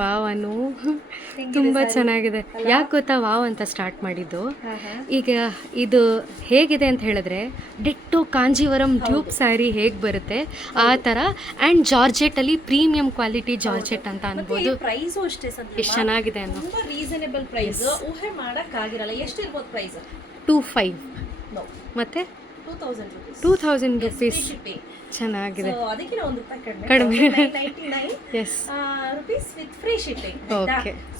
Wow ಅನು ತುಂಬ ಚೆನ್ನಾಗಿದೆ. ಯಾಕೆ ಗೊತ್ತಾ ವಾವ್ ಅಂತ ಸ್ಟಾರ್ಟ್ ಮಾಡಿದ್ದು? ಈಗ ಇದು ಹೇಗಿದೆ ಅಂತ ಹೇಳಿದ್ರೆ ಡಿಟ್ಟೋ ಕಾಂಜೀವರಂ ಟ್ಯೂಬ್ ಸ್ಯಾರಿ ಹೇಗೆ ಬರುತ್ತೆ ಆ ಥರ, ಆ್ಯಂಡ್ ಜಾರ್ಜೆಟಲ್ಲಿ ಪ್ರೀಮಿಯಂ ಕ್ವಾಲಿಟಿ ಜಾರ್ಜೆಟ್ ಅಂತ ಅನ್ಬೋದು. ಪ್ರೈಸು ಅಷ್ಟೇ ಎಷ್ಟು ಚೆನ್ನಾಗಿದೆ ಅನ್ನೋ, ತುಂಬಾ ರೀಸನೇಬಲ್ ಪ್ರೈಸ್, ಊಹೆ ಮಾಡೋಕ್ಕಾಗಿರಲ್ಲ. ಎಷ್ಟು ಇರ್ಬೋದು ಪ್ರೈಸ್? 2500 ಮತ್ತೆ 2000 ರುಪೀಸ್. ಚೆನ್ನಾಗಿದೆ, ಅದಕ್ಕೆ ಒಂದು ಕಡಿಮೆ. Yes rupees with free shipping.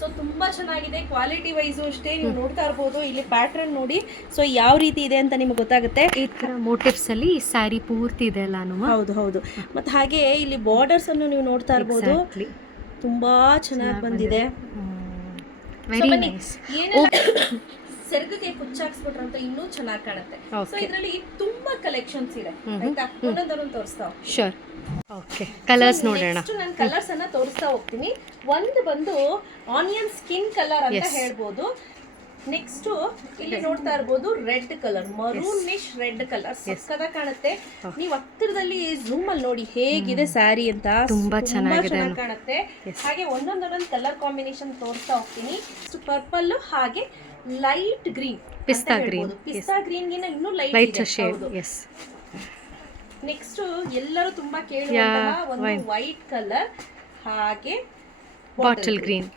So ತುಂಬಾ ಚೆನ್ನಾಗಿದೆ. ಕ್ವಾಲಿಟಿ ವೈಸು ಅಷ್ಟೇ ನೀವು ನೋಡ್ತಾ ಇರ್ಬೋದು. ಇಲ್ಲಿ ಪ್ಯಾಟರ್ನ್ ನೋಡಿ, ಸೊ ಯಾವ ರೀತಿ ಇದೆ ಅಂತ ನಿಮ್ಗೆ ಗೊತ್ತಾಗುತ್ತೆ. ಈ ತರ ಮೋಟಿವ್ಸ್ ಅಲ್ಲಿ ಸ್ಯಾರಿ ಪೂರ್ತಿ ಇದೆ ಅಲ್ಲ? ಹೌದು ಹೌದು. ಮತ್ತೆ ಹಾಗೆ ಇಲ್ಲಿ ಬಾರ್ಡರ್ಸ್ ಅನ್ನು ನೀವು ನೋಡ್ತಾ ಇರ್ಬೋದು, ತುಂಬಾ ಚೆನ್ನಾಗಿ ಬಂದಿದೆ. ಸೆರಗಿಗೆ ಕುಚ್ಚಾಕ್ಸ್ಬಿಟ್ರೆ ಅಂತ ಇನ್ನೂ ಚೆನ್ನಾಗಿ ಕಾಣುತ್ತೆ. ಸೊ ಇದರಲ್ಲಿ ತುಂಬಾ ಕಲೆಕ್ಷನ್ಸ್ ಇದೆ, ಆಯ್ತಾ? ಒಂದೊಂದೊಂದು ತೋರಿಸ್ತಾ ಶೋರ್. ಓಕೆ, ಕಲರ್ಸ್ ನೋಡೋಣ. ನಾನು ಕಲರ್ಸ್ ಅನ್ನ ತೋರಿಸ್ತಾ ಹೋಗ್ತೀನಿ. ಒಂದು ಬಂದು ಆನಿಯನ್ ಸ್ಕಿನ್ ಕಲರ್ ಅಂತ ಹೇಳ್ಬೋದು. ನೆಕ್ಸ್ಟ್ ಇಲ್ಲಿ ನೋಡ್ತಾ ಇರ್ಬೋದು red colour, maroonish red colour, ಸಕ್ಕತ್ತಾಗಿ ಕಾಣುತ್ತೆ. ನೀವು ಹತ್ತಿರದಲ್ಲಿ ಝೂಮ್ ಅಲ್ಲಿ ನೋಡಿ ಹೇಗಿದೆ ಸ್ಯಾರಿ ಅಂತ, ತುಂಬಾ ಚೆನ್ನಾಗಿದೆ ಕಾಣುತ್ತೆ. ಹಾಗೆ ಒಂದೊಂದೊಂದೊಂದು ಕಲರ್ ಕಾಂಬಿನೇಷನ್ ತೋರಿಸ್ತಾ ಹೋಗ್ತೀನಿ. ಪರ್ಪಲ್ ಹಾಗೆ ಲೈಟ್ ಗ್ರೀನ್, ಪಿಸ್ತಾ ಗ್ರೀನ್. ಪಿಸ್ತಾ ಗ್ರೀನ್ ಗಿನ ಇನ್ನೂ ಲೈಟ್ ಶೇಡ್. ನೆಕ್ಸ್ಟ್ ಎಲ್ಲರೂ ತುಂಬಾ ಕೇಳುವಂತಹ ಒಂದು ವೈಟ್ ಕಲರ್, ಹಾಗೆ ಬಾಟಲ್ ಗ್ರೀನ್.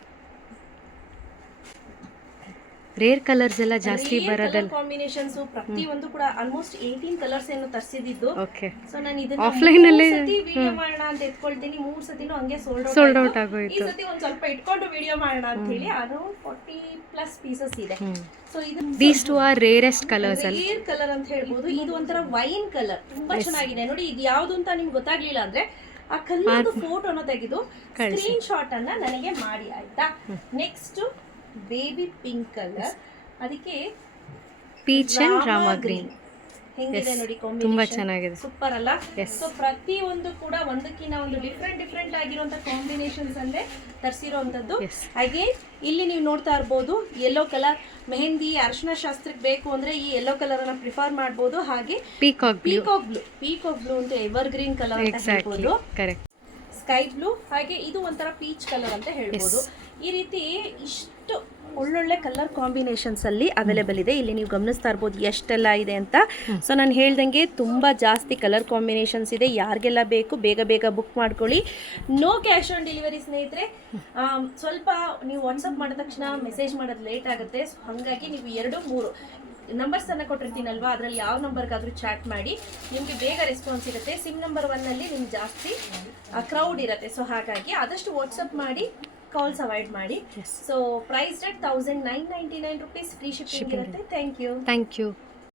ರೇರ್ ಕಲರ್ಸ್ ಎಲ್ಲ ಜಾಸ್ತಿ ಬರೋದಲ್ಲ. ಕಾಂಬಿನೇಷನ್ಸ್ ಪ್ರತಿಯೊಂದು ಕೂಡ ಆಲ್ಮೋಸ್ಟ್ 18 ಕಲರ್ಸ್ ಏನು ತರಿಸಿದ್ದು. ಸೊ ನಾನು ಇದನ್ನ ಆಫ್ಲೈನ್ ಅಲ್ಲಿ ವಿಡಿಯೋ ಮಾಡೋಣ ಅಂತ ಎತ್ಕೊಳ್ತೀನಿ. 3 ಸತಿನೂ ಹಂಗೆ ಸೋಲ್ಡ್ ಔಟ್ ಆಗೋಯ್ತು. ಈ ಸತಿ ಒಂದ್ ಸ್ವಲ್ಪ ಇಟ್ಕೊಂಡು ವಿಡಿಯೋ ಮಾಡೋಣ ಅಂತ ಹೇಳಿ ಅರೌಂಡ್ 40+ ಪೀಸಸ್ ಇದೆ. ಸೊ ಇದು these two are rarest colours. Rare colour ಅಂತ ಹೇಳ್ಬೋದು. ಇದು ಒಂಥರ ವೈನ್ ಕಲರ್, ತುಂಬಾ ಚೆನ್ನಾಗಿದೆ ನೋಡಿ. ಇದು ಯಾವುದು ಅಂತ ನಿಮ್ಗೆ ಗೊತ್ತಾಗ್ಲಿಲ್ಲ ಅಂದ್ರೆ ಆ ಕಲರ್ ಫೋಟೋನ ತೆಗೆದು ಸ್ಕ್ರೀನ್ ಶಾಟ್ ಅನ್ನ ನನಗೆ ಮಾಡಿ, ಆಯ್ತಾ? ನೆಕ್ಸ್ಟ್ ಬೇಬಿ ಪಿಂಕ್ ಕಲರ್, ಅದಕ್ಕೆ ಪೀಚ್ ಅಂಡ್ ರಾಮಾ ಗ್ರೀನ್. ಹೆಂಗಿದೆ ನೋಡಿ ಕಾಂಬಿನೇಷನ್, ತುಂಬಾ ಚೆನ್ನಾಗಿದೆ, ಸೂಪರ್ ಅಲ್ಲ? ಸೊ ಪ್ರತಿ ಒಂದು ಕೂಡ ಒಂದಕ್ಕಿಂತ ಒಂದು ಡಿಫ್ರೆಂಟ್ ಆಗಿರುವಂತ ಕಾಂಬಿನೇಷನ್ಸ್ ಅಲ್ಲೇ ತರಿಸಿರುವಂತದ್ದು. ಹಾಗೆ ಇಲ್ಲಿ ನೀವು ನೋಡ್ತಾ ಇರ್ಬೋದು ಯೆಲ್ಲೋ ಕಲರ್, ಮೆಹಂದಿ ಅರಿಶಿನ ಶಾಸ್ತ್ರಕ್ಕೆ ಬೇಕು ಅಂದ್ರೆ ಈ ಯೆಲ್ಲೋ ಕಲರ್ ಅನ್ನ ಪ್ರಿಫರ್ ಮಾಡಬಹುದು. ಹಾಗೆ ಪೀಕಾಕ್ ಬ್ಲೂ ಅಂತ ಎವರ್ ಗ್ರೀನ್ ಕಲರ್ ಅಂತ ಹೇಳ್ಬೋದು, ಸ್ಕೈ ಬ್ಲೂ. ಹಾಗೆ ಇದು ಒಂಥರ ಪೀಚ್ ಕಲರ್ ಅಂತ ಹೇಳ್ಬೋದು. ಈ ರೀತಿ ಇಷ್ಟು ಒಳ್ಳೊಳ್ಳೆ ಕಲರ್ ಕಾಂಬಿನೇಷನ್ಸ್ ಅಲ್ಲಿ ಅವೈಲೇಬಲ್ ಇದೆ. ಇಲ್ಲಿ ನೀವು ಗಮನಿಸ್ತಾ ಇರ್ಬೋದು ಎಷ್ಟೆಲ್ಲ ಇದೆ ಅಂತ. ಸೊ ನಾನು ಹೇಳ್ದಂಗೆ ತುಂಬ ಜಾಸ್ತಿ ಕಲರ್ ಕಾಂಬಿನೇಷನ್ಸ್ ಇದೆ. ಯಾರಿಗೆಲ್ಲ ಬೇಕು ಬೇಗ ಬುಕ್ ಮಾಡ್ಕೊಳ್ಳಿ. ನೋ ಕ್ಯಾಶ್ ಆನ್ ಡೆಲಿವರಿ ಸ್ನೇಹಿತರೆ. ಸ್ವಲ್ಪ ನೀವು ವಾಟ್ಸಪ್ ಮಾಡಿದ ತಕ್ಷಣ ಮೆಸೇಜ್ ಮಾಡೋದು ಲೇಟ್ ಆಗುತ್ತೆ. ಸೊ ಹಾಗಾಗಿ ನೀವು 2-3 ನಂಬರ್ಸ್ ಅನ್ನ ಕೊಟ್ಟಿರ್ತೀನಲ್ವಾ, ಅದರಲ್ಲಿ ಯಾವ ನಂಬರ್ಗಾದ್ರೂ ಚಾಟ್ ಮಾಡಿ, ನಿಮಗೆ ಬೇಗ ರೆಸ್ಪಾನ್ಸ್ ಇರುತ್ತೆ. ಸಿಮ್ ನಂಬರ್ 1 ಅಲ್ಲಿ ನಿಮ್ಗೆ ಜಾಸ್ತಿ ಕ್ರೌಡ್ ಇರುತ್ತೆ. ಸೊ ಹಾಗಾಗಿ ಆದಷ್ಟು ವಾಟ್ಸಪ್ ಮಾಡಿ, ಕಾಲ್ಸ್ ಅವಾಯ್ಡ್ ಮಾಡಿ. So price rate 1999 rupees, free shipping ಇರುತ್ತೆ. Thank you.